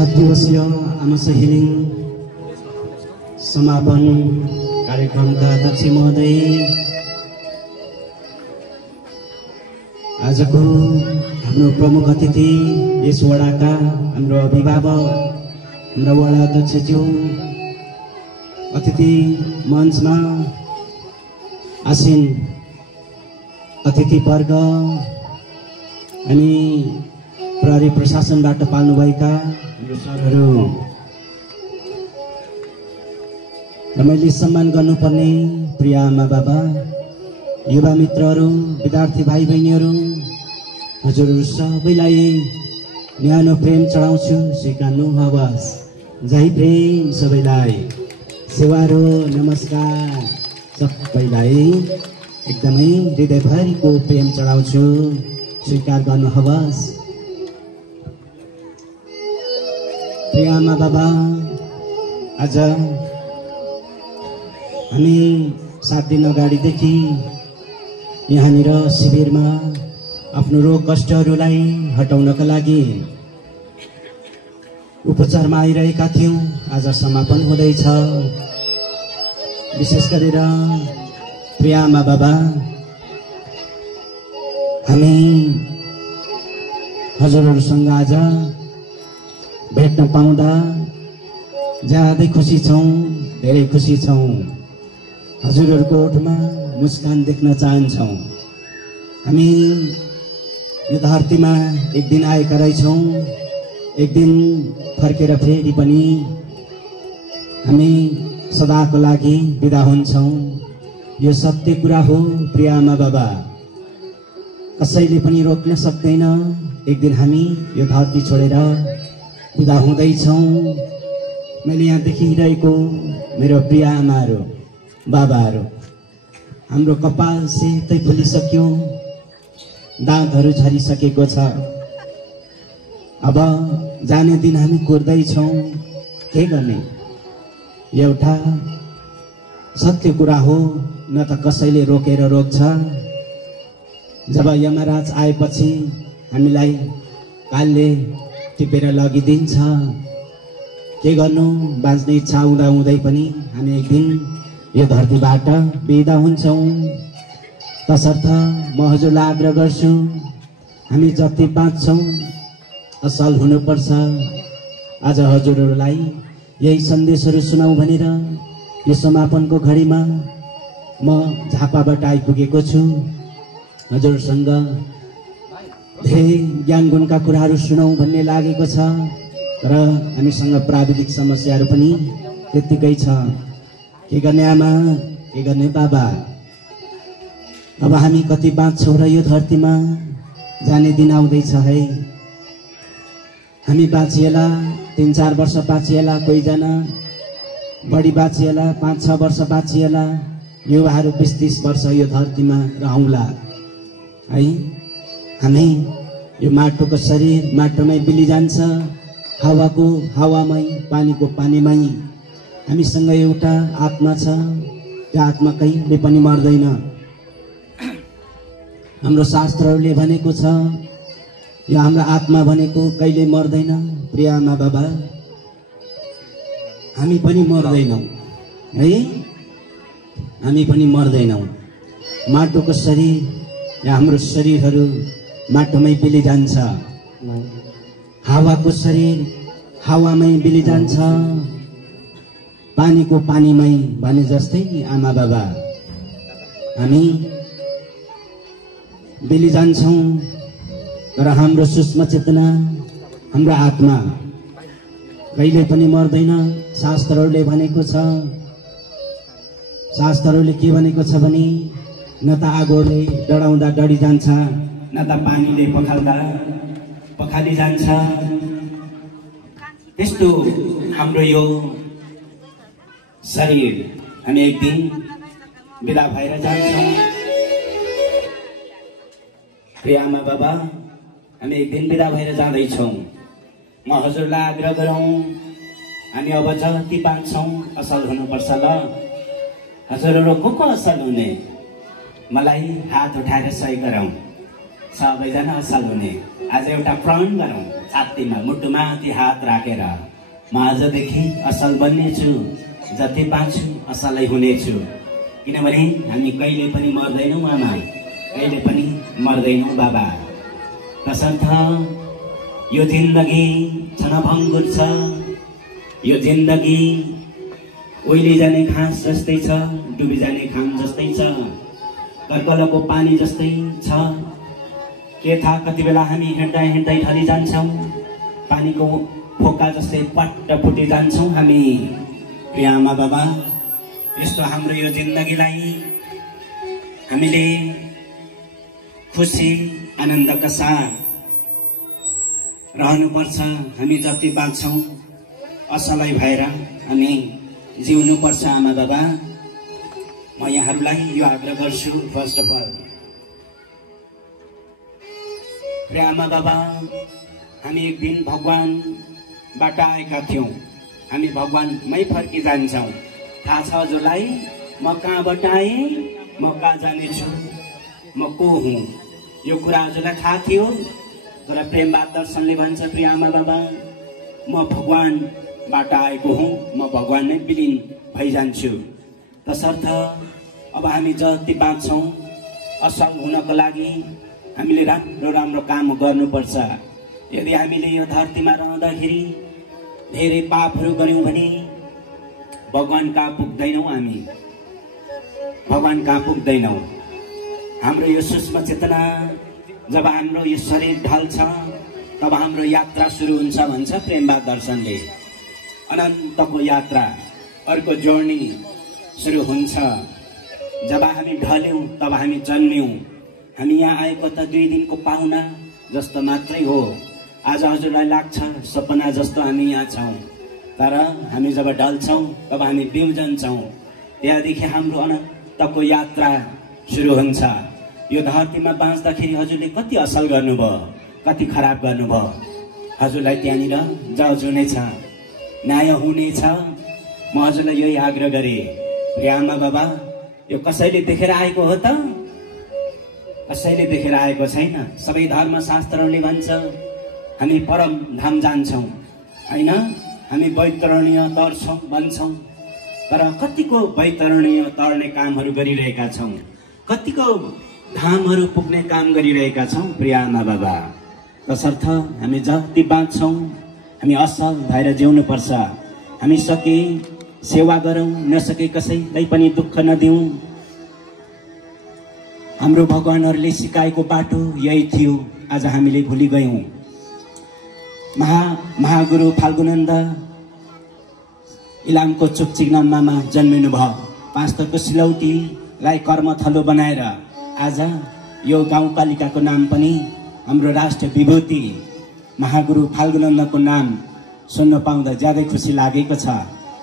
7 दिवसीय आमाशा हिलिङ समापन कार्यक्रमका अध्यक्ष महोदय, आजको हाम्रो प्रमुख अतिथि, यस वडाका हाम्रो अभिभावक, हाम्रो वडा अध्यक्षज्यू, अतिथि मञ्चमा आसीन अतिथिवर्ग अनि प्रहरी प्रशासनबाट पाल्नुभएका हाम्रो सरहरू र मैले सम्मान गर्नुपर्ने प्रिय आमा बाबा, युवा मित्रहरू, विद्यार्थी भाइ बहिनीहरू, हजुरहरू सबैलाई न्यानो प्रेम चढाउँछु। स्वीकार्नु हवस्। जय प्रेम सबैलाई, सेवारो नमस्कार सबैलाई एकदमै हृदयभरिको प्रेम चढाउँछु। स्वीकार गर्नु हवस्। प्रिय आमा बाबा, आज हामी 7 दिन अगाडिदेखि यहाँनिर शिविरमा आफ्नो रोग कष्टहरूलाई हटाउनका लागि उपचारमा आइरहेका थियौँ। आज समापन हुँदैछ। विशेष गरेर प्रिय आमा बाबा, हामी हजुरहरूसँग आज भेट्न पाउँदा ज्यादै खुसी छौँ, धेरै खुसी छौँ। हजुरहरूको ओठमा मुस्कान देख्न चाहन्छौँ। हामी यो धरतीमा एक दिन आएका रहेछौँ, एक दिन फर्केर फेरि पनि हामी सदाको लागि बिदा हुन्छौँ। यो सत्य कुरा हो प्रिय आमा बाबा, कसैले पनि रोक्न सक्दैन। एक दिन हामी यो धरती छोडेर बिदा हुँदैछौँ। मैले यहाँ देखिरहेको मेरो प्रिय आमाहरू, बाबाहरू, हाम्रो कपाल सेतै फुलिसक्यो, दाँतहरू झरिसकेको छ। अब जाने दिन हामी कुर्दैछौँ। के गर्ने? एउटा सत्य कुरा हो, न त कसैले रोकेर रोक्छ। जब यमराज आएपछि हामीलाई कालले टिपेर लगिदिन्छ। के गर्नु? बाँच्ने इच्छा हुँदै पनि हामी एक दिन यो धरतीबाट बिदा हुन्छौँ। तसर्थ म हजुरलाई आग्रह गर्छु, हामी जति बाँच्छौँ असल हुनुपर्छ। आज हजुरहरूलाई यही सन्देशहरू सुनाउँ भनेर यो समापनको घडीमा म झापाबाट आइपुगेको छु। हजुरसँग धेरै ज्ञान गुणका कुराहरू सुनाउँ भन्ने लागेको छ, तर हामीसँग प्राविधिक समस्याहरू पनि त्यत्तिकै छ। के गर्ने आमा, के गर्ने बाबा? अब हामी कति बाँच्छौँ र यो धरतीमा जाने दिन आउँदैछ है। हामी बाँचिएला 3-4 वर्ष बाँचिएला, कोहीजना बढी बाँचिएला 5-6 वर्ष बाँचिएला, युवाहरू 20-30 वर्ष यो धरतीमा रहौँला है। हामी यो माटोको शरीर माटोमै बिली जान्छ, हावाको हावामै, पानीको पानीमै। हामीसँग एउटा आत्मा छ, त्यो आत्मा कहिले पनि मर्दैन। हाम्रो शास्त्रहरूले भनेको छ यो हाम्रो आत्मा भनेको कहिले मर्दैन। प्रिय आमा बाबा, हामी पनि मर्दैनौँ है, हामी पनि मर्दैनौँ। माटोको शरीर या हाम्रो शरीरहरू माटोमै बिली जान्छ, हावाको शरीर हावामै बिली जान्छ, पानीको पानीमै भने जस्तै आमा बाबा हामी बिली जान्छौँ। तर हाम्रो सूक्ष्म चेतना, हाम्रो आत्मा कहिले पनि मर्दैन। शास्त्रहरूले भनेको छ, शास्त्रहरूले के भनेको छ भने न त आगोले डढाउँदा डढी जान्छ, न त पानीले पखाल्दा पखाली जान्छ। त्यस्तो हाम्रो यो शरीर, हामी एक दिन बिदा भएर जान्छौँ। प्रिय आमा बाबा, हामी एक दिन बिदा भएर जाँदैछौँ। म हजुरलाई आग्रह गरौँ, हामी अब जति बाँच्छौँ असल हुनुपर्छ ल। हजुरहरू को असल हुने? मलाई हात उठाएर सही गरौँ। सबैजना असल हुने। आज एउटा प्रण गरौँ, 7 छातीमा मुटुमाथि हात राखेर म आजदेखि असल बन्नेछु, जति बाँच्छु असलै हुनेछु। किनभने हामी कहिले पनि मर्दैनौँ आमा, कहिले पनि मर्दैनौँ बाबा। तसर्थ यो जिन्दगी क्षणभङ्गुर छ, यो जिन्दगी उहिले जाने घाँस जस्तै छ, डुबी जाने खाम जस्तै छ, कर्कलको पानी जस्तै छ। के थाहा कति बेला हामी हिँड्दै हिँड्दै ढली जान्छौँ, पानीको फोका जस्तै पट्ट फुटी जान्छौँ हामी। प्रिय आमा बाबा, यस्तो हाम्रो यो जिन्दगीलाई हामीले खुसी आनन्दका साथ रहनुपर्छ। हामी जति बाँच्छौँ असलै भएर हामी जिउनुपर्छ आमा बाबा। म यहाँहरूलाई यो आग्रह गर्छु। फर्स्ट अफ अल प्रिय आमा बाबा, हामी एक दिन भगवानबाट आएका थियौँ, हामी भगवानमै फर्किजान्छौँ। थाहा छ हजुरलाई म कहाँबाट आएँ, म कहाँ जानेछु, म को हुँ, यो कुरा हजुरलाई थाहा थियो। तर प्रेमवाद दर्शनले भन्छ प्रिय आमा बाबा, म भगवानबाट आएको हुँ, म भगवान नै विलिन भइजान्छु। तसर्थ अब हामी जति बाँच्छौँ असल हुनको लागि हामीले राम्रो राम्रो काम गर्नुपर्छ। यदि हामीले यो धरतीमा रहँदाखेरि धेरै पापहरू गर्यौँ भने भगवान कहाँ पुग्दैनौँ, हामी भगवान कहाँ पुग्दैनौँ। हाम्रो यो सूक्ष्म चेतना जब हाम्रो यो शरीर ढल्छ तब हाम्रो यात्रा सुरु हुन्छ भन्छ प्रेमवाद दर्शनले। अनन्तको यात्रा, अर्को जर्नी सुरु हुन्छ। जब हामी ढल्यौँ तब हामी जन्म्यौँ। हामी यहाँ आएको त 2 दिनको पाहुना जस्तो मात्रै हो। आज हजुरलाई लाग्छ सपना जस्तो हामी यहाँ छौँ, तर हामी जब ढल्छौँ तब हामी बिउजन्छौँ। त्यहाँदेखि हाम्रो अनन्तको यात्रा सुरु हुन्छ। यो धरतीमा बाँच्दाखेरि हजुरले कति असल गर्नुभयो, कति खराब गर्नुभयो, हजुरलाई त्यहाँनिर जज हुनेछ, न्याय हुनेछ। म हजुरलाई यही आग्रह गरेँ। प्रिय आमा बाबा, यो कसैले देखेर आएको हो त? कसैले देखेर आएको छैन। सबै धर्मशास्त्रहरूले भन्छ हामी परम धाम जान्छौँ होइन, हामी वैतरणीय तर्छौँ भन्छौँ, तर कतिको वैतरणीय तर्ने कामहरू गरिरहेका छौँ, कतिको धामहरू पुग्ने काम गरिरहेका छौँ प्रिय आमा बाबा। तसर्थ हामी जति बाँच्छौँ हामी असल भएर जिउनुपर्छ। हामी सके सेवा गरौँ, नसके कसैलाई पनि दुःख नदिउँ। हाम्रो भगवानहरूले सिकाएको बाटो यही थियो, आज हामीले भुलि गयौँ। महागुरु फाल्गुनन्द इलामको चुकचिग्नाममा जन्मिनु भयो। 5 थरको सिलौटीलाई कर्मथलो बनाएर आज यो गाउँपालिकाको नाम पनि हाम्रो राष्ट्रिय विभूति महागुरु फाल्गुनन्दको नाम सुन्न पाउँदा ज्यादै खुसी लागेको छ।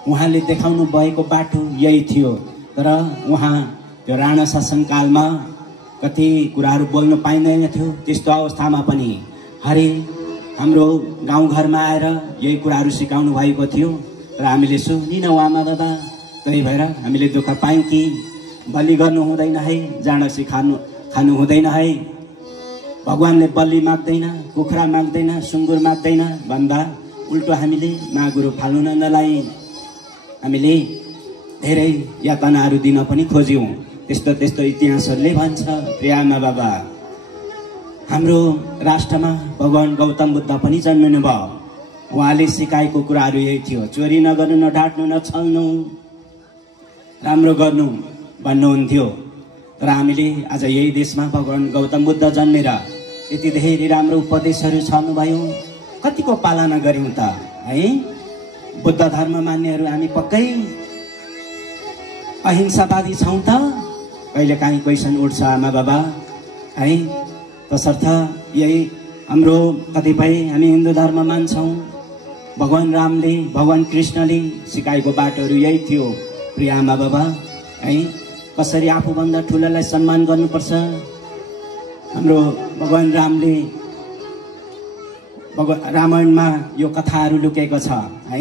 उहाँले देखाउनु भएको बाटो यही थियो, तर उहाँ त्यो राणा शासनकालमा कति कुराहरू बोल्न पाइँदैन थियो। त्यस्तो अवस्थामा पनि हरे हाम्रो गाउँघरमा आएर यही कुराहरू सिकाउनु भएको थियो, र हामीले सुनिनौँ आमा बाबा। त्यही भएर हामीले दुःख पायौँ कि बलि गर्नु हुँदैन है, जाँडसी खानु हुँदैन है, भगवानले बलि माग्दैन, कुखुरा माग्दैन, सुँगुर माग्दैन भन्दा उल्टो हामीले महागुरु फाल्गुनन्दलाई हामीले धेरै यातनाहरू दिन पनि खोज्यौँ। त्यस्तो त्यस्तो इतिहासहरूले भन्छ प्रिय आमा बाबा। हाम्रो राष्ट्रमा भगवान गौतम बुद्ध पनि जन्मिनु भयो। उहाँले सिकाएको कुराहरू यही थियो, चोरी नगर्नु, नढाट्नु, नछल्नु, राम्रो गर्नु भन्नुहुन्थ्यो। तर हामीले आज यही देशमा भगवान गौतम बुद्ध जन्मेर यति धेरै राम्रो उपदेशहरू छर्नुभयो, कतिको पालना गर्यौँ त है। बुद्ध धर्म मान्नेहरू हामी पक्कै अहिंसावादी छौँ त? कहिले काहीँ क्वेसन उठ्छ आमा बाबा है। तसर्थ यही हाम्रो कतिपय हामी हिन्दू धर्म मान्छौँ। भगवान रामले, भगवान कृष्णले सिकाएको बाटोहरू यही थियो प्रिय आमा बाबा है। कसरी आफूभन्दा ठुलालाई सम्मान गर्नुपर्छ। हाम्रो भगवान रामले रामायणमा यो कथाहरू लुकेको छ है।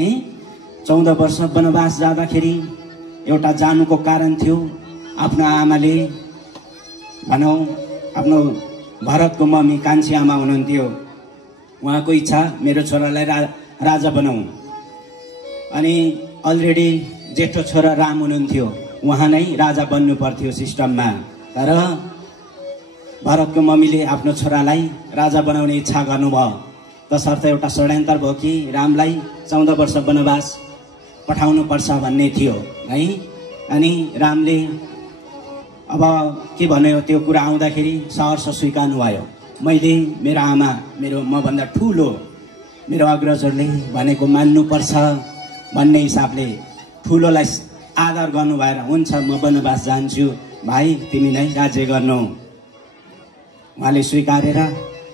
14 वर्ष वनवास जाँदाखेरि एउटा जानुको कारण थियो। आफ्नो आमाले भनौँ आफ्नो भरतको मम्मी कान्छी आमा हुनुहुन्थ्यो, उहाँको इच्छा मेरो छोरालाई राजा बनाऊ। अनि अलरेडी जेठो छोरा राम हुनुहुन्थ्यो, उहाँ नै राजा बन्नु पर्थ्यो सिस्टममा। तर भरतको मम्मीले आफ्नो छोरालाई राजा बनाउने इच्छा गर्नुभयो। तसर्थ एउटा षड्यन्त्र भयो कि रामलाई 14 वर्ष वनवास पठाउनु पर्छ भन्ने थियो है। अनि रामले अब के भन्यो त्यो कुरा आउँदाखेरि सहर्ष स्वीकार्नु भयो। मैले मेरो आमा मभन्दा ठुलो मेरो अग्रजहरूले भनेको मान्नुपर्छ भन्ने हिसाबले ठुलोलाई आदर गर्नु भएर हुन्छ म वनवास जान्छु भाइ तिमी नै राज्य गर्नु। उहाँले स्वीकारेर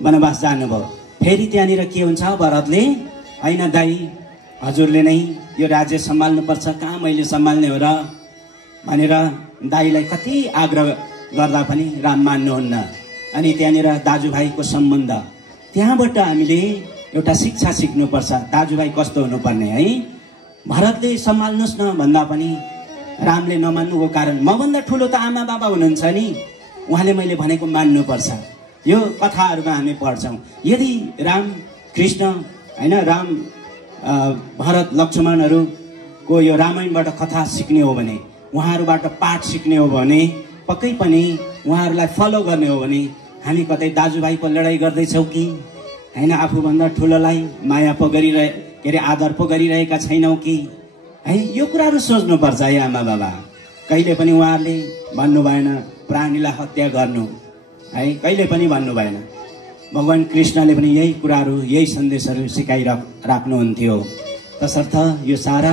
वनवास जानुभयो। फेरि त्यहाँनिर के हुन्छ भरतले होइन दाइ हजुरले नै यो राज्य सम्हाल्नुपर्छ, कहाँ मैले सम्हाल्ने हो र भनेर दाइलाई कति आग्रह गर्दा पनि राम मान्नुहुन्न। अनि त्यहाँनिर दाजुभाइको सम्बन्ध त्यहाँबाट हामीले एउटा शिक्षा सिक्नुपर्छ दाजुभाइ कस्तो हुनुपर्ने है। भरतले सम्हाल्नुहोस् न भन्दा पनि रामले नमान्नुको कारण मभन्दा ठुलो त आमा बाबा हुनुहुन्छ नि, उहाँले मैले भनेको मान्नुपर्छ। यो कथाहरूमा हामी पढ्छौँ। यदि राम कृष्ण होइन राम भरत लक्ष्मणहरूको यो रामायणबाट कथा सिक्ने हो भने, उहाँहरूबाट पाठ सिक्ने हो भने, पक्कै पनि उहाँहरूलाई फलो गर्ने हो भने हामी कतै दाजुभाइको लडाइँ गर्दैछौँ कि होइन, आफूभन्दा ठुलोलाई माया पो के अरे आदर पो गरिरहेका छैनौँ कि है। यो कुराहरू सोच्नुपर्छ है आमा बाबा। कहिले पनि उहाँहरूले भन्नु भएन प्राणीलाई हत्या गर्नु है, कहिले पनि भन्नु भएन। भगवान् कृष्णले पनि यही कुराहरू यही सन्देशहरू सिकाइराख्नुहुन्थ्यो। तसर्थ यो सारा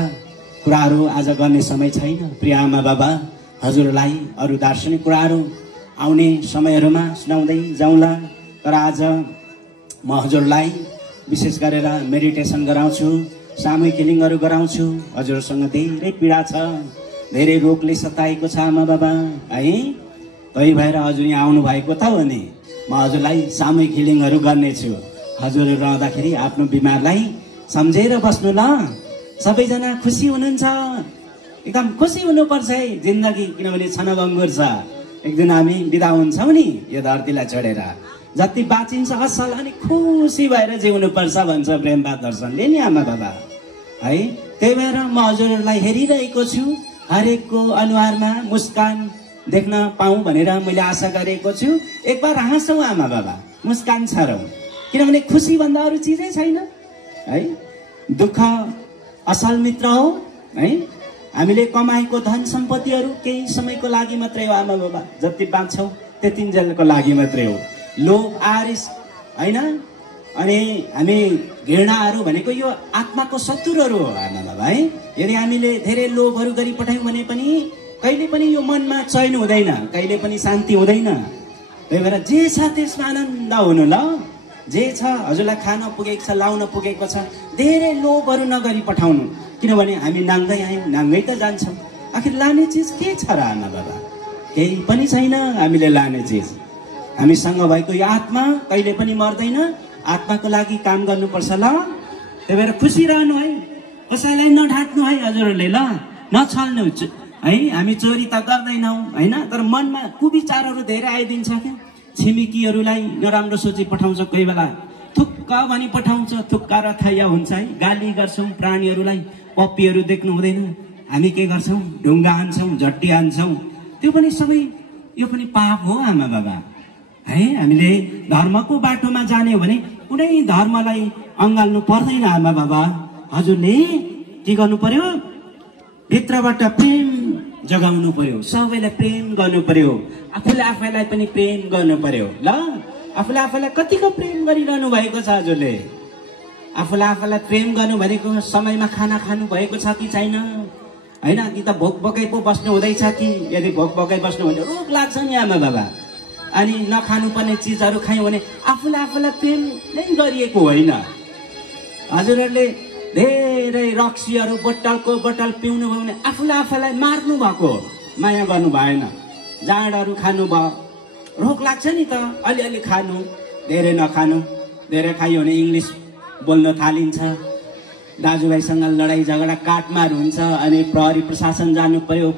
कुराहरू आज गर्ने समय छैन प्रिय आमा बाबा। हजुरलाई अरू दार्शनिक कुराहरू आउने समयहरूमा सुनाउँदै जाउँला। तर आज म हजुरलाई विशेष गरेर मेडिटेसन गराउँछु, सामूहिक हिलिङहरू गराउँछु। हजुरसँग धेरै पीडा छ, धेरै रोगले सताएको छ आमा बाबा है। त्यही भएर हजुर यहाँ आउनु भएको त हो नि। म हजुरलाई सामूहिक हिलिङहरू गर्नेछु। हजुरहरू रहँदाखेरि आफ्नो बिमारलाई सम्झेर बस्नु ल। सबैजना खुसी हुनुहुन्छ, एकदम खुसी हुनुपर्छ है जिन्दगी, किनभने क्षणभङ्गुर छ। एक दिन हामी बिदा हुन्छौँ नि यो धरतीलाई छोडेर। जति बाँचिन्छ असल अनि खुसी भएर जिउनुपर्छ भन्छ प्रेमपात दर्शनले नि आमा बाबा है। त्यही भएर म हजुरहरूलाई हेरिरहेको छु, हरेकको अनुहारमा मुस्कान देख्न पाऊँ भनेर मैले आशा गरेको छु। एक बार हाँसौँ आमा बाबा, मुस्कान छरौँ, किनभने खुसी भन्दा अरू चिजै छैन है। दुःख असल मित्र हो है। हामीले कमाएको धन सम्पत्तिहरू केही समयको लागि मात्रै हो आमा बाबा, जति बाँच्छौँ त्यतिन्जेलको लागि मात्रै हो। लोभ आरिस होइन अनि हामी घृणाहरू भनेको यो आत्माको शत्रुहरू हो आमा बाबा है। यदि हामीले धेरै लोभहरू गरी पठायौँ भने पनि कहिले पनि यो मनमा चैन हुँदैन, कहिले पनि शान्ति हुँदैन। त्यही भएर जे छ त्यसमा आनन्द हुनु ल। जे छ हजुरलाई खान पुगेको छ, लाउन पुगेको छ, धेरै लोभहरू नगरी पठाउनु, किनभने हामी नाङ्दै आयौँ नाङ्दै त जान्छौँ। आखिर लाने चिज के छ र आमा बाबा? केही पनि छैन हामीले लाने चिज। हामीसँग भएको यो आत्मा कहिले पनि मर्दैन। आत्माको लागि काम गर्नुपर्छ ल। त्यही भएर खुसी रहनु है, कसैलाई नढाट्नु है हजुरहरूले ल, नछल्नु है। हामी चोरी त गर्दैनौँ होइन, तर मनमा कुविचारहरू धेरै आइदिन्छ क्या। छिमेकीहरूलाई नराम्रो सोची पठाउँछ, कोही बेला थुक्क भनी पठाउँछ, थुक्का र थैया हुन्छ है। गाली गर्छौँ प्राणीहरूलाई, पप्पीहरू देख्नु हुँदैन। हामी के गर्छौँ, ढुङ्गा हान्छौँ, झट्टी हान्छौँ। त्यो पनि सबै यो पनि पाप हो आमा बाबा है। हामीले धर्मको बाटोमा जाने हो भने कुनै धर्मलाई अँगाल्नु पर्दैन आमा बाबा। हजुरले के गर्नु पर्यो, भित्रबाट प्रेम जगाउनु पर्यो, सबैलाई प्रेम गर्नु पर्यो, आफूले आफैलाई पनि प्रेम गर्नु पर्यो ल। आफूले आफैलाई कतिको प्रेम गरिरहनु भएको छ हजुरले? आफूले आफैलाई प्रेम गर्नु भनेको समयमा खाना खानु भएको छ कि छैन होइन, कि त भोक भोकै पो बस्नु हुँदैछ कि? यदि भोक भोकै बस्नु भने रोग लाग्छ नि आमा बाबा। अनि नखानु पर्ने चिजहरू खायौँ भने आफूले आफूलाई प्रेम नै गरिएको होइन। हजुरहरूले धेरै रक्सीहरू बोतलको बोतल पिउनु भयो भने आफूले आफूलाई मार्नु भएको, माया गर्नु भएन। जाँडहरू खानु भयो, रोग लाग्छ नि त। अलिअलि खानु, धेरै नखानु। धेरै खायो भने इङ्ग्लिस बोल्न थालिन्छ, दाजुभाइसँग लडाइँ झगडा काटमार हुन्छ, अनि प्रहरी प्रशासन जानु पर्यो,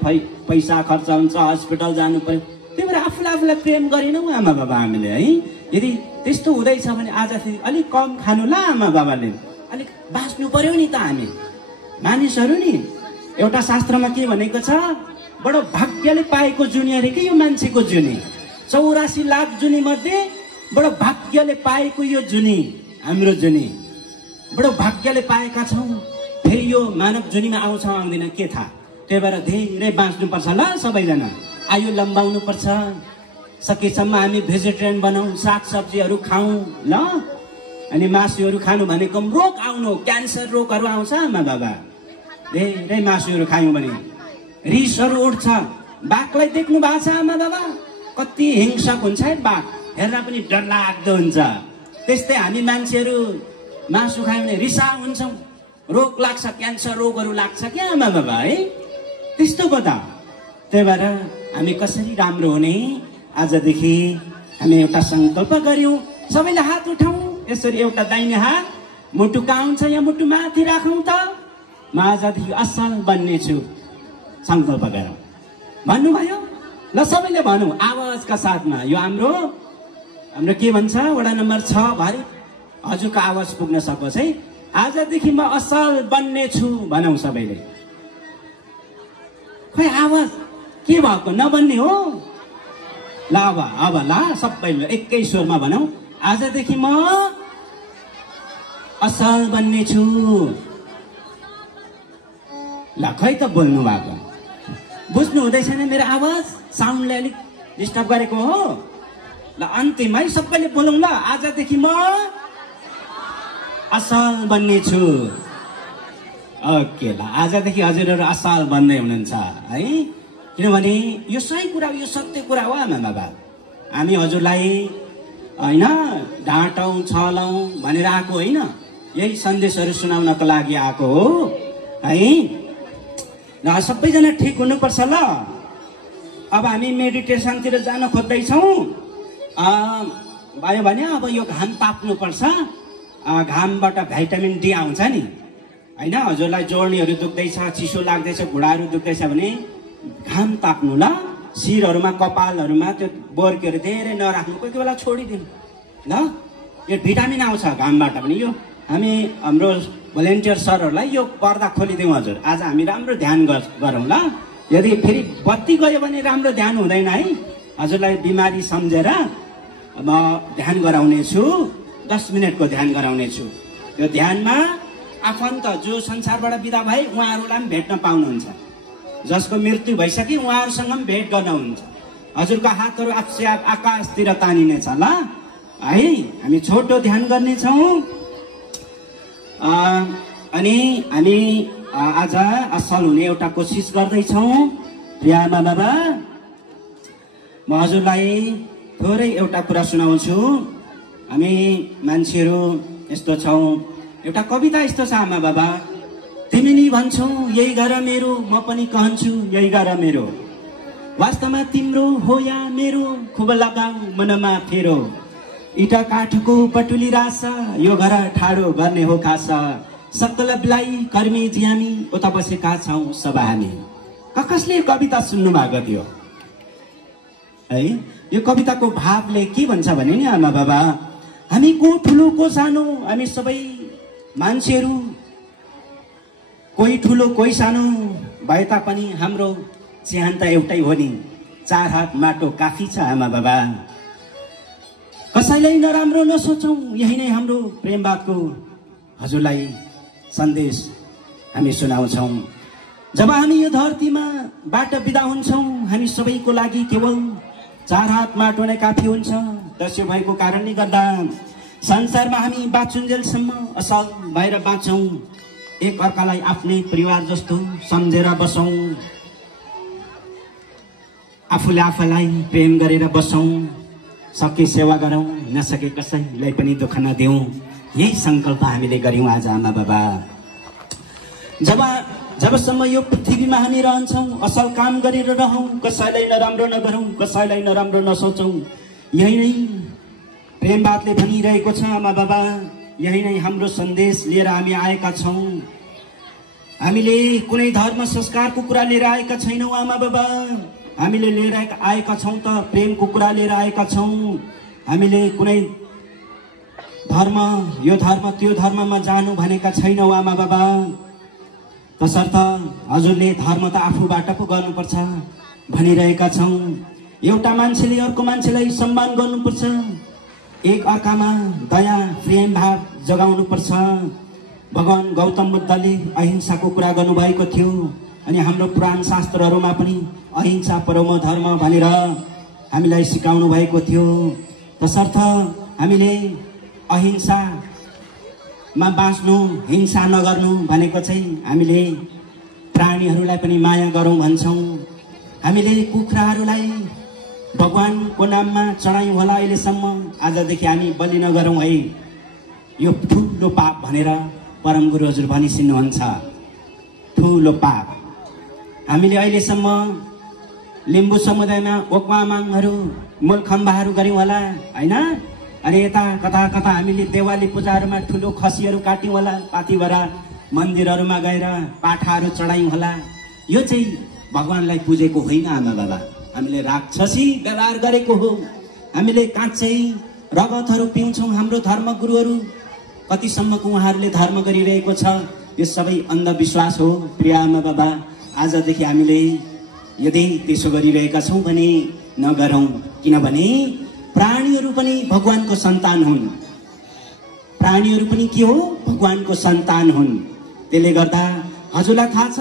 पैसा खर्च हुन्छ, हस्पिटल जानु पर्यो। त्यही भएर आफूले आफूलाई प्रेम गरेनौँ आमा बाबा हामीले है। यदि त्यस्तो हुँदैछ भने आजदेखि अलिक कम खानु ल आमा बाबाले, अलिक बाँच्नु पर्यो नि त हामी मानिसहरू नि। एउटा शास्त्रमा के भनेको छ, बडो भाग्यले पाएको जुनी अरे कि यो मान्छेको जुनी, 84 लाख जुनी मध्ये बडो भाग्यले पाएको यो जुनी हाम्रो जुनी, बडो भाग्यले पाएका छौँ। फेरि यो मानव जुनीमा आउँछ आउँदैन के थाहा। त्यही भएर धेरै बाँच्नुपर्छ ल सबैजना, आयु लम्बाउनु पर्छ। सकेसम्म हामी भेजिटेरियन बनाऊ, सागसब्जीहरू खाउँ ल। अनि मासुहरू खानु भनेको रोग आउनु, क्यान्सर रोगहरू आउँछ आमा बाबा। धेरै मासुहरू खायौँ भने रिसहरू उठ्छ। बाघलाई देख्नु भएको छ आमा बाबा, कति हिंसक हुन्छ है बाघ, हेर्न पनि डरलाग्दो हुन्छ। त्यस्तै हामी मान्छेहरू मासु खायौँ भने रिसा हुन्छौँ, रोग लाग्छ, क्यान्सर रोगहरू लाग्छ क्या आमा बाबा है। त्यस्तो पो त। त्यही भएर हामी कसरी राम्रो हुने, आजदेखि हामी एउटा सङ्कल्प गऱ्यौँ। सबैले हात उठाउँ, यसरी एउटा दाहिने हात मुटु कहाँ हुन्छ यहाँ मुटु माथि राखौँ त। म आजदेखि असल बन्नेछु, सङ्कल्प गरौँ। भन्नुभयो ल, सबैले भनौँ आवाजका साथमा। यो हाम्रो के भन्छ, वडा नम्बर 6 भरि हजुरको आवाज पुग्न सकोस् है। आजदेखि म असल बन्नेछु भनौँ सबैले। खै आवाज के भएको, नबन्ने हो ल। अब ल सबैले एकै स्वरमा भनौँ, आजदेखि म असल बन्नेछु। ल खै त बोल्नु भएको, बुझ्नु हुँदैछ नि मेरो आवाज, साउन्डले अलिक डिस्टर्ब गरेको हो। ल अन्तिममा सबैले बोलौँ ल, आजदेखि म असल बन्नेछु। ओके ल, आजदेखि हजुरहरू असल बन्दै हुनुहुन्छ है, किनभने यो सही कुरा, यो सत्य कुरा हो आमा बाबा। हामी हजुरलाई होइन डाँटौँ छलौँ भनेर आएको होइन, यही सन्देशहरू सुनाउनको लागि आएको हो है। र सबैजना ठिक हुनुपर्छ ल। अब हामी मेडिटेसनतिर जान खोज्दैछौँ। भयो भने अब यो घाम ताप्नुपर्छ, घामबाट भिटामिन डी आउँछ नि होइन। हजुरलाई जोड्नीहरू दुख्दैछ, चिसो लाग्दैछ, घुँडाहरू दुख्दैछ भने घाम ताप्नु ल। शिरहरूमा कपालहरूमा त्यो बोर्कीहरू धेरै नराख्नु, कोही कोही बेला छोडिदिनु ल। यो भिटामिन आउँछ घामबाट पनि। यो हामी हाम्रो भोलिन्टियर सरहरूलाई यो पर्दा खोलिदिउँ हजुर। आज हामी राम्रो ध्यान गरौँ ल। यदि फेरि बत्ती गयो भने राम्रो ध्यान हुँदैन है। हजुरलाई बिमारी सम्झेर म ध्यान गराउनेछु, 10 मिनटको ध्यान गराउनेछु। त्यो ध्यानमा आफन्त जो संसारबाट बिदा भए उहाँहरूलाई पनि भेट्न पाउनुहुन्छ, जसको मृत्यु भइसके उहाँहरूसँग पनि भेट गर्नुहुन्छ। हजुरको हातहरू आफसे आकाशतिर तानिनेछ ल है। हामी छोटो ध्यान गर्नेछौँ। अनि हामी आज असल हुने एउटा कोसिस गर्दैछौँ। प्रिय आमा बाबा, म हजुरलाई थोरै एउटा कुरा सुनाउँछु। हामी मान्छेहरू यस्तो छौँ, एउटा कविता यस्तो छ आमा बाबा, तिमी नि भन्छौ यही गर मेरो, म पनि कहन्छु यही गर मेरो। वास्तवमा तिम्रो हो या मेरो, खुब लगाऊ मनमा फेरो। इटा काठको पटुली रास, यो घर ठाडो गर्ने हो खास। सकल बिलाई कर्मी जियामी, उता बसेका छौँ सब हामी। कसले कविता सुन्नु भएको थियो है? यो कविताको भावले के भन्छ भने नि आमा बाबा, हामी को ठुलो को सानो, हामी सबै मान्छेहरू कोही ठुलो कोही सानो भए तापनि हाम्रो चिहान त एउटै हो नि। 4 हात माटो काफी छ आमा बाबा। कसैलाई नराम्रो नसोचौँ, यही नै हाम्रो प्रेमवादको हजुरलाई सन्देश हामी सुनाउँछौँ। जब हामी यो धरतीमा बाट बिदा हुन्छौँ, हामी सबैको लागि केवल 4 हात माटो नै काफी हुन्छ। त्यसो भएको कारणले गर्दा संसारमा हामी बाँचुन्जेलसम्म असल भएर बाँचौँ, एक अर्कालाई आफ्नै परिवार जस्तो सम्झेर बसौँ, आफूले आफूलाई प्रेम गरेर बसौँ, सके सेवा गरौँ, नसके कसैलाई पनि दुःख नदेऊ। यही सङ्कल्प हामीले गर्यौँ आज आमा बाबा। जबसम्म यो पृथ्वीमा हामी रहन्छौँ, असल काम गरेर रहौँ, कसैलाई नराम्रो नगरौँ, कसैलाई नराम्रो नसोचौँ। यही नै प्रेमवादले भनिरहेको छ आमा बाबा। यही नै हाम्रो सन्देश लिएर हामी आएका छौँ। हामीले कुनै धर्म संस्कारको कुरा लिएर आएका छैनौँ आमा बाबा। हामीले लिएर आएका छौँ त प्रेमको कुरा लिएर आएका छौँ। हामीले कुनै धर्म यो धर्म त्यो धर्ममा जानु भनेका छैनौँ आमा बाबा। तसर्थ हजुरले धर्म त आफूबाट पो गर्नुपर्छ भनिरहेका छौँ। एउटा मान्छेले अर्को मान्छेलाई सम्मान गर्नुपर्छ, एक अर्कामा दया प्रेम भाव जगाउनुपर्छ। भगवान गौतम बुद्धले अहिंसाको कुरा गर्नुभएको थियो अनि हाम्रो पुराण शास्त्रहरूमा पनि अहिंसा परमो धर्म भनेर हामीलाई सिकाउनु भएको थियो। तसर्थ हामीले अहिंसामा बाँच्नु, हिंसा नगर्नु भनेको चाहिँ हामीले प्राणीहरूलाई पनि माया गरौँ भन्छौँ। हामीले कुखुराहरूलाई भगवानको नाममा चढायौँ होला अहिलेसम्म, आजदेखि हामी बलि नगरौँ है, यो ठुलो पाप भनेर परम गुरु हजुर भनिसिन्नुहुन्छ। ठुलो पाप। हामीले अहिलेसम्म लिम्बू समुदायमा ओक्वामाङहरू मूलखम्बाहरू गऱ्यौँ होला होइन, अनि यता कता कता हामीले देवाली पूजाहरूमा ठुलो खसीहरू काट्यौँ होला, पातिभरा मन्दिरहरूमा गएर पाठाहरू चढायौँ होला। यो चाहिँ भगवानलाई पुजेको होइन आमा बाबा, हामीले राक्षसी व्यवहार गरेको हो। हामीले काँचै रगतहरू पिउँछौँ। हाम्रो धर्मगुरुहरू कतिसम्मको उहाँहरूले धर्म गरिरहेको छ, यो सबै अन्धविश्वास हो प्रिय आमा बाबा। आजदेखि हामीले यदि त्यसो गरिरहेका छौँ भने नगरौँ, किनभने प्राणीहरू पनि भगवानको सन्तान हुन्। प्राणीहरू पनि के हो? भगवानको सन्तान हुन्। त्यसले गर्दा हजुरलाई थाहा छ,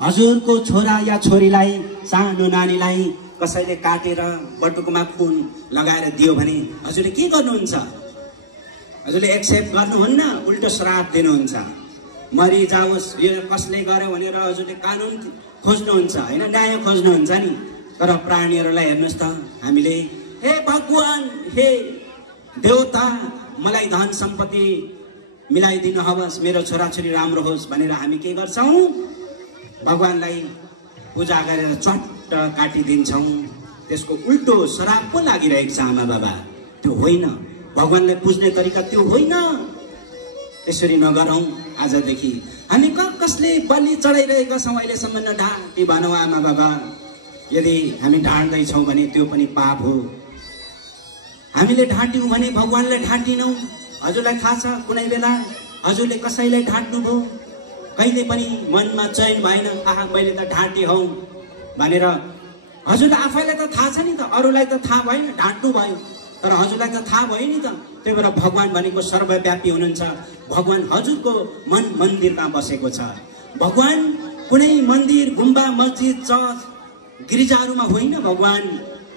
हजुरको छोरा या छोरीलाई, सानो नानीलाई कसैले काटेर बटुकोमा खुन लगाएर दियो भने हजुरले के गर्नुहुन्छ? हजुरले एक्सेप्ट गर्नुहुन्न, उल्टो श्राप दिनुहुन्छ। मरिजाओस् यो कसले गर्यो भनेर हजुरले कानुन खोज्नुहुन्छ होइन, न्याय खोज्नुहुन्छ नि। तर प्राणीहरूलाई हेर्नुहोस् त, हामीले हे भगवान, हे देवता, मलाई धन सम्पत्ति मिलाइदिनु होस्, मेरो छोराछोरी राम्रो होस् भनेर हामी के गर्छौँ? भगवानलाई पूजा गरेर चट्ट काटिदिन्छौँ। त्यसको उल्टो श्राप पो लागिरहेको छ आमा बाबा। त्यो होइन, भगवानलाई पुज्ने तरिका त्यो होइन। त्यसरी नगरौँ। आजदेखि हामी कसले बलि चढाइरहेका छौँ अहिलेसम्म नढाँटी भनौँ आमा बाबा। यदि हामी ढाँट्दैछौँ भने त्यो पनि पाप हो। हामीले ढाँट्यौँ भने भगवानलाई ढाँटिनौँ। हजुरलाई थाहा छ, कुनै बेला हजुरले कसैलाई ढाँट्नुभयो, कहिले पनि मनमा चयन भएन, आहा मैले त ढाँटे हौ भनेर। हजुरलाई आफैलाई त थाहा छ नि त, अरूलाई त थाहा भएन, ढाँट्नु भयो, तर हजुरलाई त थाहा भयो नि त। त्यही भएर भगवान भनेको सर्वव्यापी हुनुहुन्छ। भगवान हजुरको मन मन्दिरमा बसेको छ। भगवान कुनै मन्दिर, गुम्बा, मस्जिद, चर्च, गिरिजाहरूमा होइन। भगवान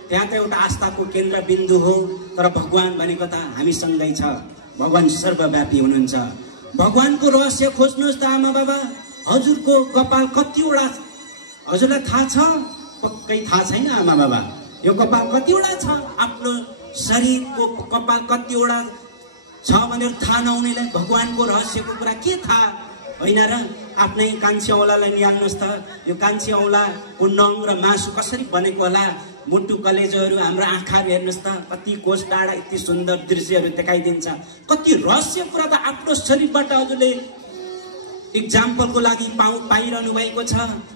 त्यहाँ त एउटा आस्थाको केन्द्रबिन्दु हो, तर भगवान भनेको त हामीसँगै छ। भगवान सर्वव्यापी हुनुहुन्छ। भगवानको रहस्य खोज्नुहोस् त आमा बाबा। हजुरको कपाल कतिवटा हजुरलाई थाहा छ? पक्कै थाहा छैन आमा बाबा। यो कपाल कतिवटा छ? आफ्नो शरीरको कपाल कतिवटा छ भनेर थाहा नहुनेलाई भगवानको रहस्यको कुरा के थाहा होइन र? आफ्नै कान्छी औँलालाई निहाल्नुहोस् त, यो कान्छी औँलाको नङ र मासु कसरी बनेको होला, मुटु कलेजोहरू, हाम्रो आँखाहरू हेर्नुहोस् त, कति कोष टाढा यति सुन्दर दृश्यहरू देखाइदिन्छ। कति रहस्य कुरा त आफ्नो शरीरबाट हजुरले इक्जाम्पलको लागि पाइरहनु भएको छ।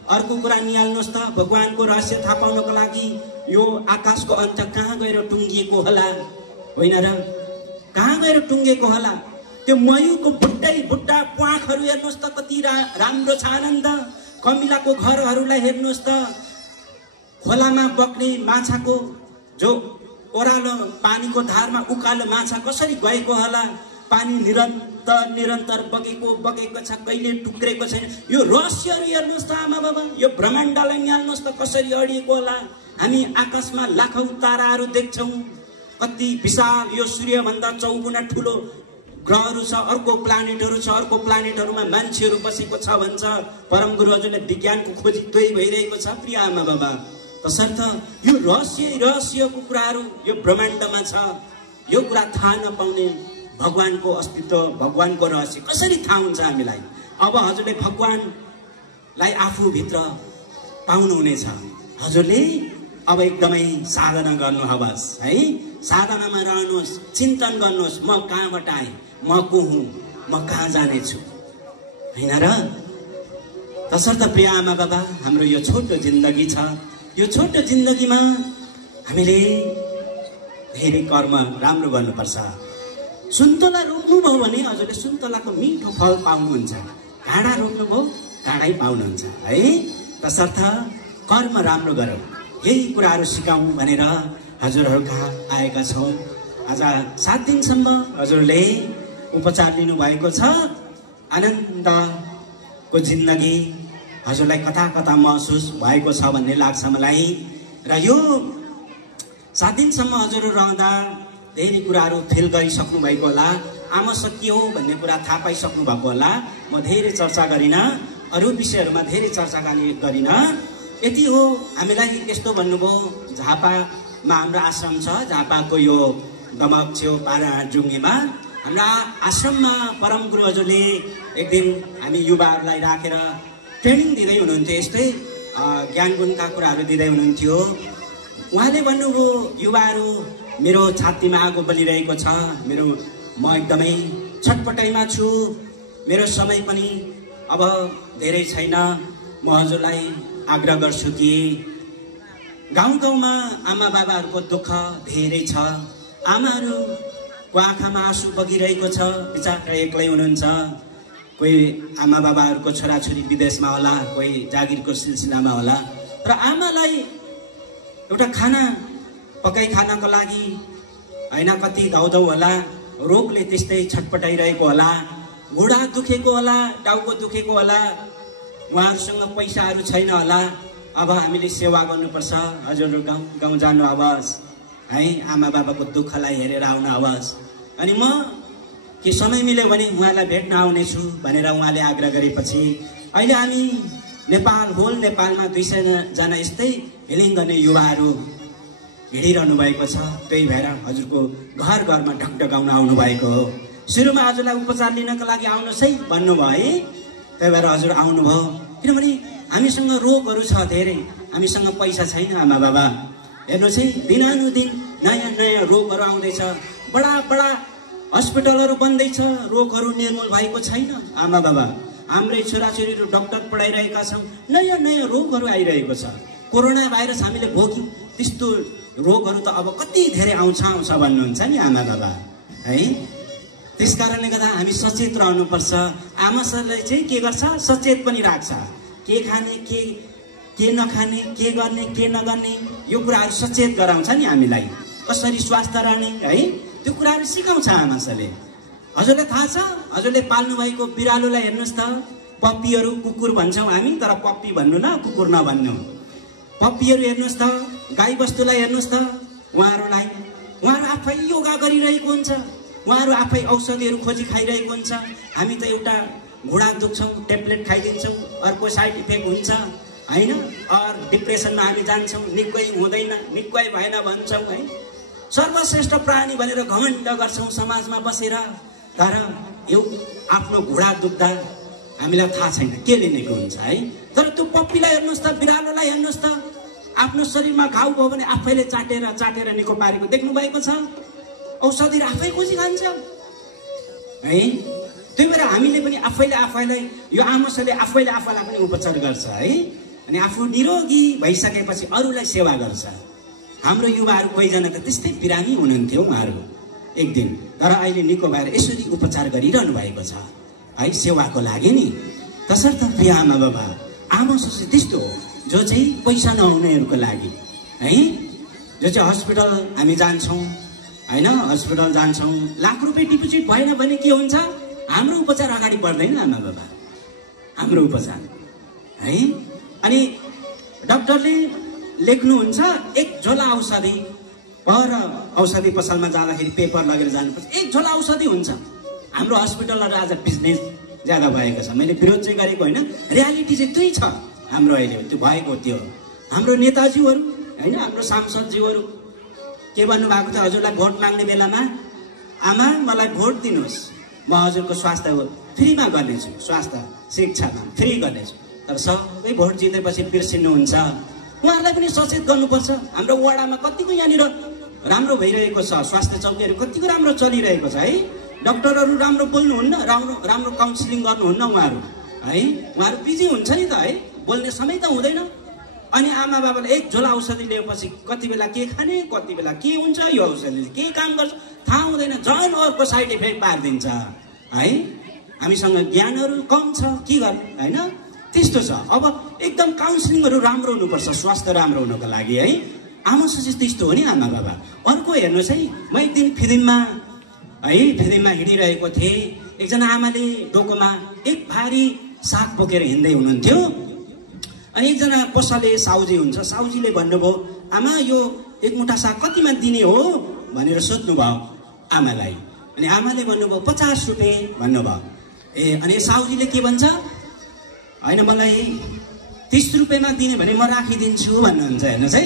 अर्को कुरा निहाल्नुहोस् त, भगवानको रहस्य थाहा पाउनको लागि यो आकाशको अन्त कहाँ गएर टुङ्गिएको होला होइन र? कहाँ गएर टुङ्गिएको होला? त्यो मयूरको बुट्टा प्वाखहरू हेर्नुहोस् त, कति राम्रो छ आनन्द। कमिलाको घरहरूलाई हेर्नुहोस् त, खोलामा बग्ने माछाको जो ओह्रालो पानीको धारमा उकालो माछा कसरी गएको होला। पानी निरन्तर बगेको छ, कहिले टुक्रेको छैन। यो रहस्यहरू हेर्नुहोस् त आमा बाबा। यो ब्रह्माण्डलाई निहाल्नुहोस् त, कसरी अडिएको होला। हामी आकाशमा लाखौं ताराहरू देख्छौँ, कति विशाल। यो सूर्यभन्दा 4 गुणा ठुलो ग्रहहरू छ, अर्को प्लानेटहरू छ, अर्को प्लानेटहरूमा मान्छेहरू बसेको छ भन्छ परम गुरु हजुरले। विज्ञानको खोजी त्यही भइरहेको छ प्रिय आमा बाबा। तसर्थ यो रहस्यको कुराहरू यो ब्रह्माण्डमा छ। यो कुरा थाहा नपाउने भगवानको अस्तित्व, भगवानको रहस्य कसरी थाहा हुन्छ हामीलाई? अब हजुरले भगवानलाई आफूभित्र पाउनुहुनेछ। हजुरले अब एकदमै साधना गर्नुहोस् है। साधनामा रहनुहोस्, चिन्तन गर्नुहोस्, म कहाँबाट आएँ, म को हुँ, म कहाँ जानेछु होइन र? तसर्थ प्रिय आमा बाबा, हाम्रो यो छोटो जिन्दगी छ। यो छोटो जिन्दगीमा हामीले धेरै कर्म राम्रो गर्नुपर्छ। सुन्तला रोप्नुभयो भने हजुरले सुन्तलाको मिठो फल पाउनुहुन्छ, काँडा रोप्नुभयो काँडै पाउनुहुन्छ है। तसर्थ कर्म राम्रो गरौँ, यही कुराहरू सिकाउँ भनेर हजुरहरू कहाँ आएका छौँ। आज 7 दिनसम्म हजुरले उपचार लिनुभएको छ। आनन्दको जिन्दगी हजुरलाई कता कता महसुस भएको छ भन्ने लाग्छ मलाई। र यो 7 दिनसम्म हजुरहरू रहँदा धेरै कुराहरू फिल गरिसक्नु भएको होला, आमा के हो भन्ने कुरा थाहा पाइसक्नु भएको होला। म धेरै चर्चा गरिनँ, अरू विषयहरूमा धेरै चर्चा गरिनँ। यति हो, हामीलाई यस्तो भन्नुभयो, झापामा हाम्रो आश्रम छ, झापाको यो दमक छेउ पाराजुङ्गीमा हाम्रा आश्रममा परम गुरु हजुरले एक दिन हामी युवाहरूलाई राखेर ट्रेनिङ दिँदै हुनुहुन्थ्यो, यस्तै ज्ञान गुणका कुराहरू दिँदै हुनुहुन्थ्यो। उहाँले भन्नुभयो, युवाहरू मेरो छातीमा आगो बलिरहेको छ, म एकदमै छटपटाइमा छु, मेरो समय पनि अब धेरै छैन। म हजुरलाई आग्रह गर्छु कि गाउँ गाउँमा आमा बाबाहरूको दुःख धेरै छ, आमाहरूको आँखामा आँसु बगिरहेको छ, बिचारा एक्लै हुनुहुन्छ। कोही आमा बाबाहरूको छोराछोरी विदेशमा होला, कोही जागिरको सिलसिलामा होला, र आमालाई एउटा खाना पकाइ खानको लागि होइन कति धाउधाउ होला, रोगले त्यस्तै छटपटाइरहेको होला, घुँडा दुखेको होला, टाउको दुखेको होला, उहाँहरूसँग पैसाहरू छैन होला। अब हामीले सेवा गर्नुपर्छ, हजुरहरू गाउँ जानु आवाज है, आमा बाबाको दुःखलाई हेरेर आउनु आवाज। अनि म के समय मिल्यो भने उहाँलाई भेट्न आउनेछु भनेर उहाँले आग्रह गरेपछि अहिले हामी नेपाल होल नेपालमा 200 जना यस्तै हिलिङ गर्ने युवाहरू हिँडिरहनु भएको छ। त्यही भएर हजुरको घर घरमा ढकढकाउन आउनु भएको हो। सुरुमा हजुरलाई उपचार लिनको लागि आउनुहोस् है भन्नुभयो है, त्यही भएर हजुर आउनुभयो। किनभने हामीसँग रोगहरू छ धेरै, हामीसँग पैसा छैन। आमा बाबा हेर्नुहोस् है, दिनानुदिन नयाँ नयाँ रोगहरू आउँदैछ, बडा बडा हस्पिटलहरू बन्दैछ, रोगहरू निर्मूल भएको छैन। आमा बाबा हाम्रै छोराछोरीहरू डक्टर पढाइरहेका छौँ, नयाँ नयाँ रोगहरू आइरहेको छ। कोरोना भाइरस हामीले भोग्यौँ, त्यस्तो रोगहरू त अब कति धेरै आउँछ भन्नुहुन्छ नि आमा बाबा है। त्यस कारणले गर्दा हामी सचेत रहनुपर्छ। आमाहरूले चाहिँ के गर्छ, सचेत पनि राख्छ, के खाने के नखाने, के गर्ने के नगर्ने, यो कुराहरू सचेत गराउँछ नि हामीलाई, कसरी स्वास्थ्य रहने है, त्यो कुराहरू सिकाउँछ आमाले। हजुरलाई थाहा छ, हजुरले पाल्नु भएको बिरालोलाई हेर्नुहोस् त, पप्पीहरू कुकुर भन्छौँ हामी, तर पप्पी भन्नु न, कुकुर नभन्नु। पप्पीहरू हेर्नुहोस् त, गाई बस्तुलाई हेर्नुहोस् त, उहाँहरू आफै योगा गरिरहेको हुन्छ, उहाँहरू आफै औषधिहरू खोजी खाइरहेको हुन्छ। हामी त एउटा घुँडा दुख्छौँ, ट्याब्लेट खाइदिन्छौँ, अर्को साइड इफेक्ट हुन्छ होइन, अरू डिप्रेसनमा हामी जान्छौँ, निकै हुँदैन, निकै भएन भन्छौँ है। सर्वश्रेष्ठ प्राणी भनेर घमण्ड गर्छौँ समाजमा बसेर, तर यो आफ्नो घुँडा दुख्दा हामीलाई थाहा छैन के लिनेको हुन्छ है। तर त्यो पप्पीलाई हेर्नुहोस् त, बिरालोलाई हेर्नुहोस् त, आफ्नो शरीरमा घाउ भयो भने आफैले चाटेर निको पारेको देख्नु भएको छ। औषधि आफै खोजी खान्छ है। त्यही भएर हामीले पनि आफैलाई यो आमाले आफैले आफैलाई पनि उपचार गर्छ है। अनि आफू निरोगी भइसकेपछि अरूलाई सेवा गर्छ। हाम्रो युवाहरू कोहीजना त त्यस्तै बिरामी हुनुहुन्थ्यो उहाँहरू एक दिन, तर अहिले निको भएर यसरी उपचार गरिरहनु भएको छ है, सेवाको लागि नि। तसर्थ प्रिय आमा बाबा, आमा चाहिँ त्यस्तो हो जो चाहिँ पैसा नहुनेहरूको लागि है, जो चाहिँ हस्पिटल हामी जान्छौँ होइन, हस्पिटल जान्छौँ, लाख रुपियाँ डिपोजिट भएन भने के हुन्छ, हाम्रो उपचार अगाडि बढ्दैन आमा बाबा, हाम्रो उपचार है। अनि डाक्टरले लेख्नुहुन्छ एक झोला औषधि, पर औषधि पसलमा जाँदाखेरि पेपर लगेर जानुपर्छ, एक झोला औषधि हुन्छ। हाम्रो हस्पिटलहरू आज बिजनेस ज्यादा भएको छ, मैले विरोध चाहिँ गरेको होइन, रियालिटी चाहिँ त्यही छ हाम्रो अहिले, त्यो भएको त्यो। हाम्रो नेताजीहरू होइन, हाम्रो सांसदज्यूहरू के भन्नुभएको छ, हजुरलाई भोट माग्ने बेलामा आमा मलाई भोट दिनुहोस्, म हजुरको स्वास्थ्य फ्रीमा गर्नेछु, स्वास्थ्य शिक्षामा फ्री गर्नेछु। तर सबै भोट जितेपछि बिर्सिनुहुन्छ। उहाँहरूलाई पनि सचेत गर्नुपर्छ। हाम्रो वडामा कतिको यहाँनिर राम्रो भइरहेको छ, स्वास्थ्य चौकीहरू कतिको राम्रो चलिरहेको छ है, डाक्टरहरू राम्रो बोल्नुहुन्न, राम्रो काउन्सिलिङ गर्नुहुन्न उहाँहरू है, उहाँहरू बिजी हुन्छ नि त है, बोल्ने समय त हुँदैन। अनि आमा बाबाले एक झोला औषधि लिएपछि कति बेला के खाने, कति बेला के हुन्छ, यो औषधिले के काम गर्छ थाहा हुँदैन, झन् अर्को साइड इफेक्ट पारिदिन्छ है। हामीसँग ज्ञानहरू कम छ, के गर्ने होइन, त्यस्तो छ। अब एकदम काउन्सिलिङहरू राम्रो हुनुपर्छ स्वास्थ्य राम्रो हुनको लागि है। आमा सचेत त्यस्तो हो नि आमा बाबा। अर्को हेर्नुहोस् है, म एक दिन फिल्ममा हिँडिरहेको थिएँ, एकजना आमाले डोकोमा एक भारी साग बोकेर हिँड्दै हुनुहुन्थ्यो। अनि एकजना पसले साउजी हुन्छ, साउजीले भन्नुभयो आमा यो एक मुठा साग कतिमा दिने हो भनेर सोध्नुभयो आमालाई। अनि आमाले भन्नुभयो 50 रुपियाँ भन्नुभयो। अनि साउजीले के भन्छ, होइन मलाई 30 रुपियाँमा दिने भने म राखिदिन्छु भन्नुहुन्छ। हेर्नुहोस् है,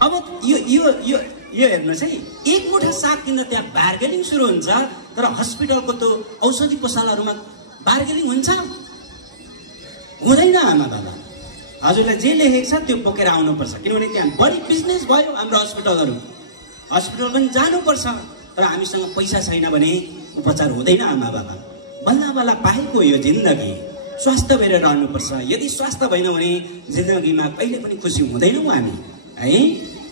अब यो हेर्नुहोस् है, एक मुठा साग किन्दा त्यहाँ बार्गेनिङ सुरु हुन्छ, तर हस्पिटलको त्यो औषधि पसलहरूमा बार्गेनिङ हुन्छ हुँदैन। आमा बाबा हजुरलाई जे लेखेको छ त्यो बोकेर आउनुपर्छ, किनभने त्यहाँ बढी बिजनेस भयो। हाम्रो हस्पिटल पनि जानुपर्छ, तर हामीसँग पैसा छैन भने उपचार हुँदैन। आमा बाबा बल्ल बल्ल पाएको यो जिन्दगी स्वास्थ्य भएर रहनुपर्छ। यदि स्वास्थ्य भएन भने जिन्दगीमा कहिले पनि खुसी हुँदैनौँ हामी है।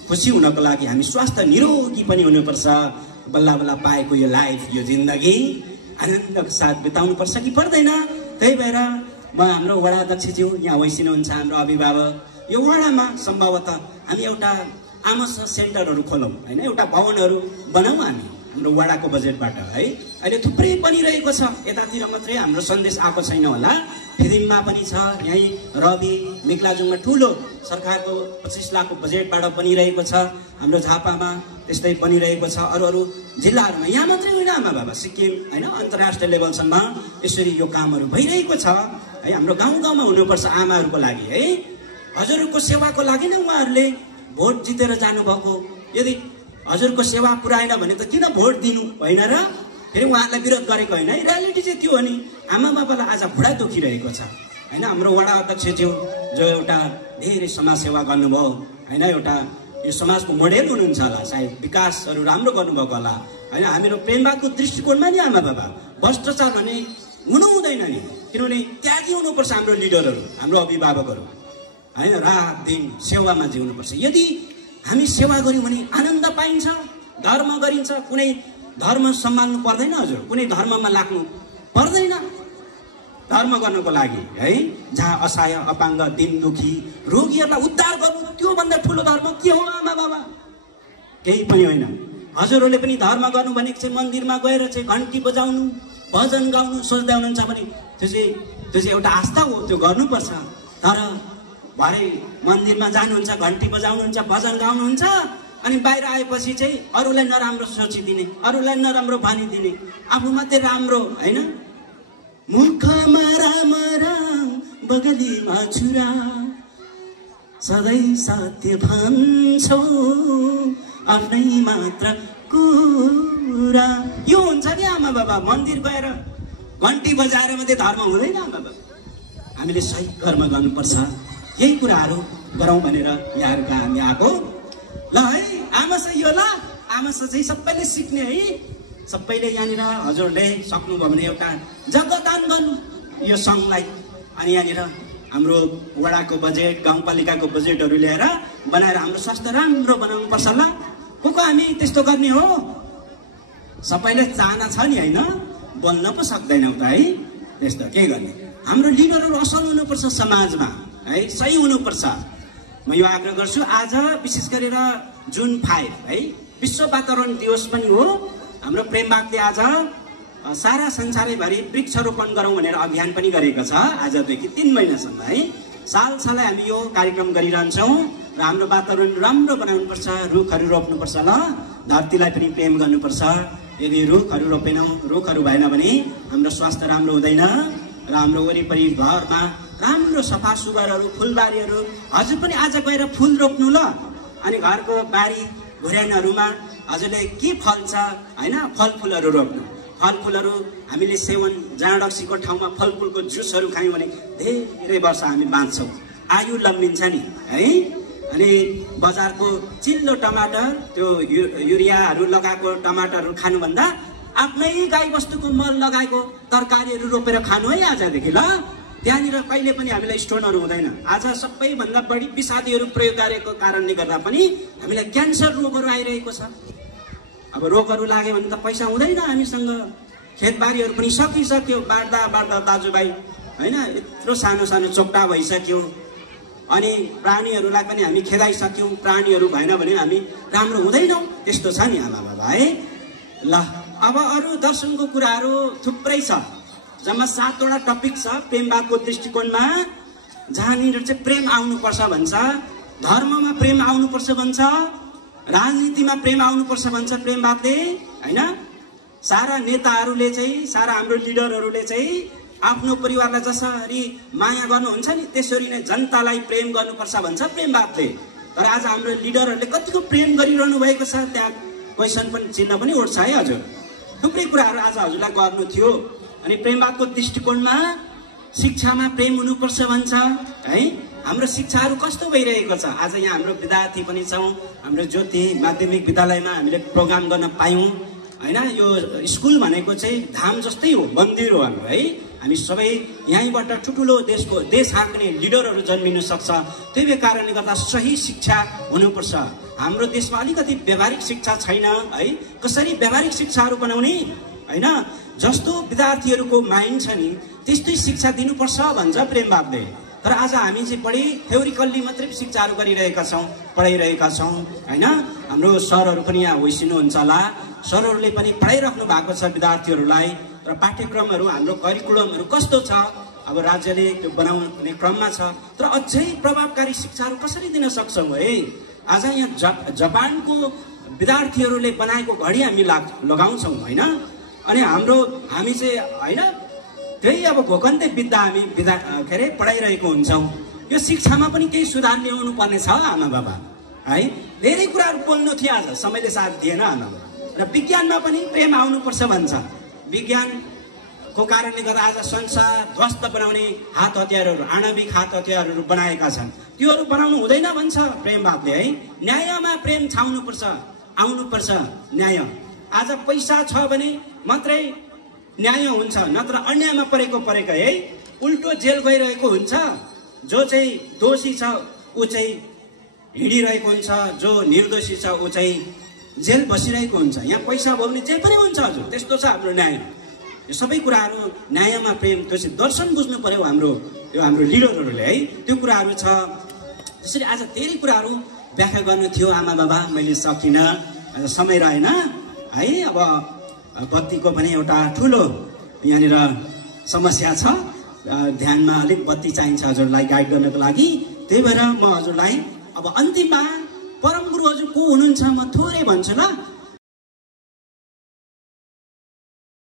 खुसी हुनको लागि हामी स्वास्थ्य निरोगी पनि हुनुपर्छ। बल्ल बल्ल पाएको यो लाइफ, यो जिन्दगी आनन्दको साथ बिताउनुपर्छ कि पर्दैन। त्यही भएर म हाम्रो वडा अध्यक्षज्यू यहाँ बसिनुहुन्छ, हाम्रो अभिभावक, यो वडामा सम्भवतः हामी एउटा आमा सेन्टरहरू खोलौँ होइन, एउटा भवनहरू बनाऊँ हामी हाम्रो वडाको बजेटबाट है। अहिले थुप्रै बनिरहेको छ, यतातिर मात्रै हाम्रो सन्देश आएको छैन होला, फिल्ममा पनि छ, यहीँ रवि मिक्लाजुङमा ठुलो सरकारको 25 लाखको बजेटबाट बनिरहेको छ, हाम्रो झापामा त्यस्तै बनिरहेको छ, अरू जिल्लाहरूमा। यहाँ मात्रै होइन आमा बाबा, सिक्किम होइन अन्तर्राष्ट्रिय लेभलसम्म यसरी यो कामहरू भइरहेको छ है। हाम्रो गाउँ गाउँमा हुनुपर्छ आमाहरूको लागि है। हजुरहरूको सेवाको लागि नै उहाँहरूले भोट जितेर जानुभएको। यदि हजुरको सेवा पुऱ्याएन भने त किन भोट दिनु, होइन र? फेरि उहाँहरूलाई विरोध गरेको होइन है। रियालिटी चाहिँ त्यो हो नि, आमा बाबालाई आज घुँडा दुखिरहेको छ होइन। हाम्रो वडा अध्यक्षज्यू जो एउटा धेरै समाजसेवा गर्नुभयो होइन, एउटा यो समाजको मोडेल हुनुहुन्छ होला, सायद विकासहरू राम्रो गर्नुभएको होला होइन। हाम्रो प्रेमबादको दृष्टिकोणमा नि आमा बाबा भ्रष्टाचार भने हुनु हुँदैन नि, किनभने त्यागी हुनुपर्छ हाम्रो लिडरहरू, हाम्रो अभिभावकहरू होइन। रात दिन सेवामा जिउनुपर्छ। यदि हामी सेवा गऱ्यौँ भने आनन्द पाइन्छ, धर्म गरिन्छ। कुनै धर्म सम्हाल्नु पर्दैन हजुर, कुनै धर्ममा लाग्नु पर्दैन धर्म गर्नको लागि है। जहाँ असहाय, अपाङ्ग, दिन दुखी, रोगीहरूलाई उद्धार गर्नु, त्योभन्दा ठुलो धर्म के हो आमा बाबा? केही पनि होइन। हजुरहरूले पनि धर्म गर्नु भनेको चाहिँ मन्दिरमा गएर चाहिँ घन्टी बजाउनु, भजन गाउनु सोच्दै हुनुहुन्छ भने त्यो चाहिँ एउटा आस्था हो, त्यो गर्नुपर्छ। तर भरे मन्दिरमा जानुहुन्छ, घन्टी बजाउनुहुन्छ, भजन गाउनुहुन्छ, अनि बाहिर आएपछि चाहिँ अरूलाई नराम्रो सोचिदिने, अरूलाई नराम्रो भनिदिने, आफू मात्रै राम्रो होइन। मुखमा राम राम बगलीमा छुरा, सधैँ सत्य भन्छौ आफ्नै मात्र कुरा। यो हुन्छ नि आमा बाबा, मन्दिर गएर घन्टी बजाएर मात्रै धर्म हुँदैन आमा बाबा। हामीले सही कर्म गर्नुपर्छ। यही कुराहरू गरौँ भनेर यहाँहरूका हामी आएको ल है। आमासँग यो ल, आमासँग चाहिँ सबैले सिक्ने है। सबैले यहाँनिर हजुरले सक्नुभयो भने एउटा जग्गा दान गर्नु यो सङ्घलाई, अनि यहाँनिर हाम्रो वडाको बजेट, गाउँपालिकाको बजेटहरू ल्याएर बनाएर हाम्रो स्वास्थ्य राम्रो बनाउनुपर्छ ल। को हामी त्यस्तो गर्ने हो? सबैले चाहना छ नि होइन, बोल्न पो सक्दैनौँ त है। त्यस्तो के गर्ने? हाम्रो लिडरहरू असल हुनुपर्छ समाजमा है, सही हुनुपर्छ। म यो आग्रह गर्छु। आज विशेष गरेर जुन 5 है विश्व वातावरण दिवस पनि हो। हाम्रो प्रेमबागले आज सारा संसारैभरि वृक्षारोपण गरौँ भनेर अभियान पनि गरेको छ आजदेखि 3 महिनासम्म है। सालसालै हामी यो कार्यक्रम गरिरहन्छौँ र हाम्रो वातावरण राम्रो बनाउनुपर्छ, रुखहरू रोप्नुपर्छ ल। धरतीलाई पनि प्रेम गर्नुपर्छ। यदि रुखहरू रोपेनौँ, रुखहरू भएन भने हाम्रो स्वास्थ्य राम्रो हुँदैन र हाम्रो वरिपरि घरमा राम्रो सफा सुग्घरहरू, फुलबारीहरू, हजुर पनि आज गएर फुल रोप्नु ल। अनि घरको बारी घुर्यानहरूमा हजुरले के फल्छ होइन, फलफुलहरू रोप्नु। फलफुलहरू हामीले सेवन, जाँड रक्सीको ठाउँमा फलफुलको जुसहरू खायौँ भने धेरै वर्ष हामी बाँच्छौँ, आयु लम्बिन्छ नि है। अनि बजारको चिल्लो टमाटर, त्यो युरियाहरू लगाएको टमाटरहरू खानुभन्दा आफ्नै गाई बस्तुको मल लगाएको तरकारीहरू रोपेर खानु है आजदेखि ल। त्यहाँनिर कहिले पनि हामीलाई स्टोनहरू हुँदैन। आज सबैभन्दा बढी विषादीहरू प्रयोग गरेको कारणले गर्दा पनि हामीलाई क्यान्सर रोगहरू आइरहेको छ। अब रोगहरू लाग्यो भने त पैसा हुँदैन हामीसँग, खेतबारीहरू पनि सकिसक्यो, बाड्दा बाड्दा दाजुभाइ होइन, यत्रो सानो सानो चोक्टा भइसक्यो। अनि प्राणीहरूलाई पनि हामी खेदाइसक्यौँ, प्राणीहरू भएन भने हामी राम्रो हुँदैनौँ। त्यस्तो छ नि आमा बाबा है। ल अब अरू दर्शनको कुराहरू थुप्रै छ, जम्मा 7वटा टपिक छ प्रेमवादको दृष्टिकोणमा, जहाँनिर चाहिँ प्रेम आउनुपर्छ भन्छ, धर्ममा प्रेम आउनुपर्छ भन्छ, राजनीतिमा प्रेम आउनुपर्छ भन्छ प्रेमवादले होइन। सारा नेताहरूले चाहिँ, सारा हाम्रो लिडरहरूले चाहिँ आफ्नो परिवारलाई जसरी माया गर्नुहुन्छ नि त्यसरी नै जनतालाई प्रेम गर्नुपर्छ भन्छ प्रेमवादले। तर आज हाम्रो लिडरहरूले कतिको प्रेम गरिरहनु भएको छ, त्यहाँ क्वेसन पनि चिन्ह पनि उठ्छ है हजुर। थुप्रै कुराहरू आज हजुरलाई गर्नु थियो। अनि प्रेमवादको दृष्टिकोणमा शिक्षामा प्रेम हुनुपर्छ भन्छ है। हाम्रो शिक्षाहरू कस्तो भइरहेको छ, आज यहाँ हाम्रो विद्यार्थी पनि छौँ, हाम्रो ज्योति माध्यमिक विद्यालयमा हामीले प्रोग्राम गर्न पायौँ होइन। यो स्कुल भनेको चाहिँ धाम जस्तै हो, मन्दिर हो हाम्रो है। हामी सबै यहीँबाट ठुल्ठुलो देश हाँक्ने लिडरहरू जन्मिन सक्छ। त्यही कारणले गर्दा सही शिक्षा हुनुपर्छ। हाम्रो देशमा अलिकति व्यावहारिक शिक्षा छैन है। कसरी व्यावहारिक शिक्षाहरू बनाउने होइन, जस्तो विद्यार्थीहरूको माइन्ड छ नि त्यस्तै शिक्षा दिनुपर्छ भन्छ प्रेमवादले। तर आज हामी चाहिँ बढी थ्योरिकल्ली मात्रै शिक्षाहरू गरिरहेका छौँ, पढाइरहेका छौँ होइन। हाम्रो सरहरू पनि यहाँ होइसिनुहुन्छ होला, सरहरूले पनि पढाइराख्नु भएको छ विद्यार्थीहरूलाई। र पाठ्यक्रमहरू हाम्रो करिकुलमहरू कस्तो छ, अब राज्यले त्यो बनाउने क्रममा छ। तर अझै प्रभावकारी शिक्षाहरू कसरी दिन सक्छौँ है। आज यहाँ जापानको विद्यार्थीहरूले बनाएको घडी हामी लगाउँछौँ होइन। अनि हामी चाहिँ होइन त्यही अब घोकन्ते विद्या हामी के अरे पढाइरहेको हुन्छौँ। यो शिक्षामा पनि केही सुधार ल्याउनु पर्ने छ आमा बाबा है। धेरै कुराहरू बोल्नु थियो, आज समयले साथ दिएन आमा बाबा। र विज्ञानमा पनि प्रेम आउनुपर्छ भन्छ। विज्ञानको कारणले गर्दा आज संसार ध्वस्त बनाउने हात हतियारहरू, आणविक हात हतियारहरू बनाएका छन्, त्योहरू बनाउनु हुँदैन भन्छ प्रेमवादले है। न्यायमा प्रेम छाउनुपर्छ, आउनुपर्छ न्याय। आज पैसा छ भने मात्रै न्याय हुन्छ, नत्र अन्यायमा परेको है। उल्टो जेल गइरहेको हुन्छ, जो चाहिँ दोषी छ ऊ चाहिँ हिँडिरहेको हुन्छ, जो निर्दोषी छ ऊ चाहिँ जेल बसिरहेको हुन्छ। यहाँ पैसा भयो भने जे पनि हुन्छ हजुर, त्यस्तो छ हाम्रो न्याय। यो सबै कुराहरू न्यायमा प्रेम, त्यो चाहिँ दर्शन बुझ्नु पर्यो हाम्रो लिडरहरूले है। त्यो कुराहरू छ। त्यसरी आज धेरै कुराहरू व्याख्या गर्नु थियो आमा बाबा, मैले सकिनँ, समय रहेन है। अब बत्तीको पनि एउटा ठुलो यहाँनिर समस्या छ, ध्यानमा अलिक बत्ती चाहिन्छ हजुरलाई गाइड गर्नको लागि। त्यही भएर म हजुरलाई अब अन्तिममा परम गुरु हजुर को हुनुहुन्छ म थोरै भन्छु ल।